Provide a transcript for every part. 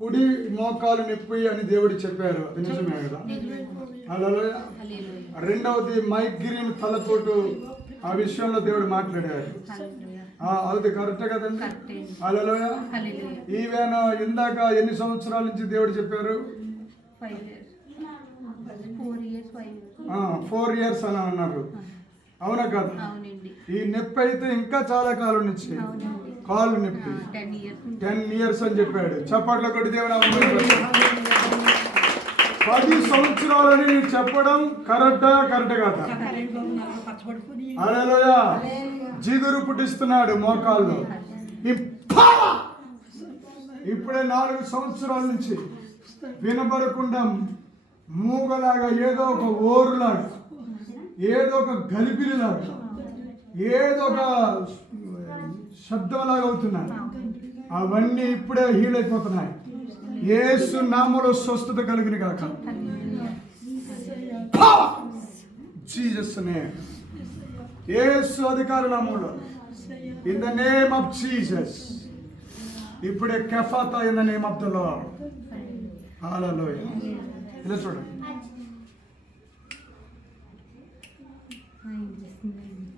కుడి మోకాలు నొప్పి అని దేవుడు చెప్పారు, అది నిజమే కదా? హల్లెలూయా. రెండవది మైగ్రేన్ తలపోటు, ఆ విషయంలో దేవుడు మాట్లాడారు, అది కరెక్టే కదండి? హల్లెలూయా. ఈవెన్ ఇందాక ఎన్ని సంవత్సరాల నుంచి దేవుడు చెప్పారు? 4 years అని అన్నారు, అవునా కాదు? ఈ నొప్పి అయితే ఇంకా చాలా కాలం నుంచి, కాలు నొప్పి 10 years అని చెప్పాడు. చప్పట్ల కొట్టి దేవుడు 10 సంవత్సరాలని నేను చెప్పడం కరెక్ట్ కాదా? హల్లెలూయా. జిగురు పుట్టిస్తున్నాడు మోకాల్లో. ఇప్పుడే 4 సంవత్సరాల నుంచి వినబడకుండా మూగలాగా, ఏదో ఒక ఓరులాగా, ఏదో ఒక గలిపిలిలాగా, ఏదో ఒక శబ్దంలాగా అవుతున్నాయి. అవన్నీ ఇప్పుడే హీల్ అయిపోతున్నాయి. యేసు నామములో స్వస్థత కలిగిన గాక. జీసస్ నేమ్, యేసు అధికార నామములో, in the name of Jesus. ఇప్పుడే కెఫాతా in the name of the lord. Hallelujah. ఇలా చూడండి,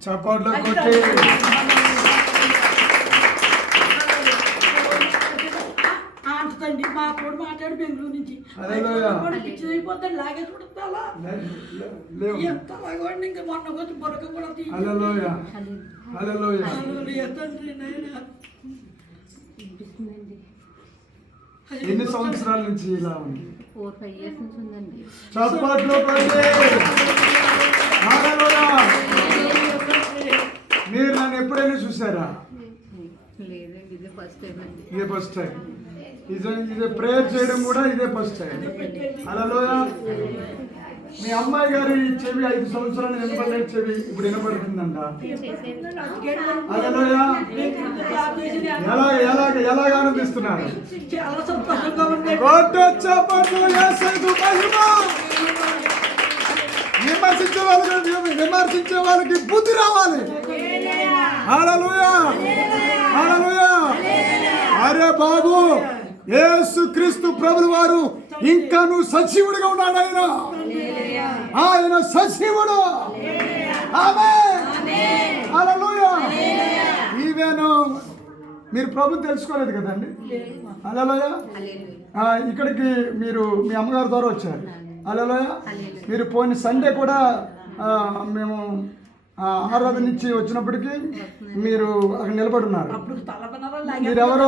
చప్పట్లు కొట్టి మా కొడు మాట్లాడు బెంగళూరు నుంచి అయిపోతాడు, లాగే చూడతాలా ఎంత లాగండి. ఇంకా మొన్న వచ్చి బొరక కూడా తండ్రి నాయన. ఎన్ని సంవత్సరాల నుంచి ఇలా ఉంది? 4-5 years నుంచి ఉందండి. చప్పట్లు కొట్టి మీరు నన్ను ఎప్పుడైనా చూసారా? లేదండి, ఇదే ఫస్ట్ టైం అండి. ఇదే ఫస్ట్ టైం. ఇదే ప్రేయర్ చేయడం కూడా ఇదే ఫస్ట్ టైం. హల్లెలూయా. మీ అమ్మాయి గారి చెవి 5 సంవత్సరాలు వినపడలే, చెవి ఇప్పుడు వినపడుతుందంట. హల్లెలూయా. ఎలాగ ఆనందిస్తున్నారు? చాలా సంతోషంగా ఉంది. విమర్శించే వాళ్ళకి బుద్ధి రావాలి. హల్లెలూయా. హల్లెలూయా. అరే బాబు, యేసు క్రీస్తు ప్రభువు వారు ఇంకా నువ్వు సజీవుడిగా ఉన్నాడు. ఆయన సజీవుడు. ఆమేన్. హల్లెలూయా. ఈవెన్ మీరు ప్రభుని తెలుసుకోలేదు కదండి? హల్లెలూయా. ఇక్కడికి మీరు మీ అమ్మగారి ద్వారా వచ్చారు. హల్లెలూయా. మీరు పోయిన సండే కూడా మేము ఆరాధన నుంచి వచ్చినప్పటికీ మీరు అక్కడ నిలబడి ఉన్నారు. మీరెవరో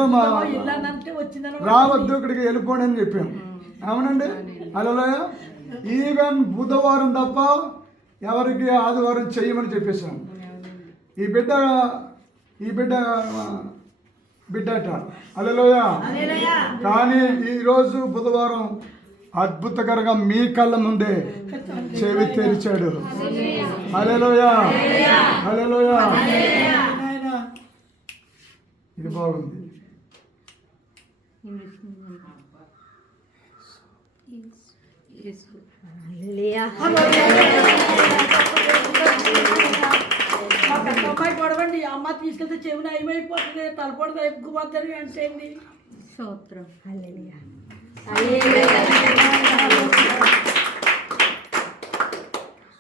రావద్దు, ఇక్కడికి వెళ్ళిపోండి అని చెప్పాము. అవునండి. హల్లెలూయా. ఈవెన్ బుధవారం తప్ప ఎవరికి ఆదివారం చెయ్యమని చెప్పేశాను. ఈ బిడ్డ బిడ్డట. హల్లెలూయా. కానీ ఈరోజు బుధవారం అద్భుతకరంగా మీ కళ్ళ ముందే చెవి తెరిచాడు. హల్లెలూయా. హల్లెలూయా. ఇది బాగుంది. అమ్మాయి పడవండి, అమ్మ తీసుకెళ్తే చెవిన ఏమైపోతుంది, తలపొడి ఎక్కుపోతారు అంటే స్తోత్రం. హల్లెలూయా.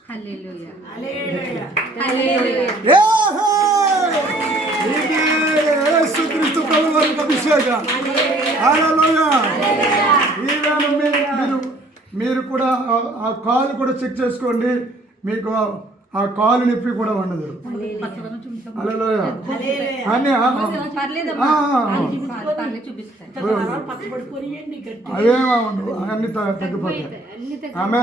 హల్లెలూయా. యేసుక్రీస్తు ప్రభువు వారికి అభిషేకం. హల్లెలూయా. మీరు కూడా ఆ కాలు కూడా చెక్ చేసుకోండి, మీకు ఆ కాలు నొప్పి కూడా ఉండదు. హల్లెలూయా. అన్నీ అవేమో అన్ని తగ్గిపోతాయి. ఆమె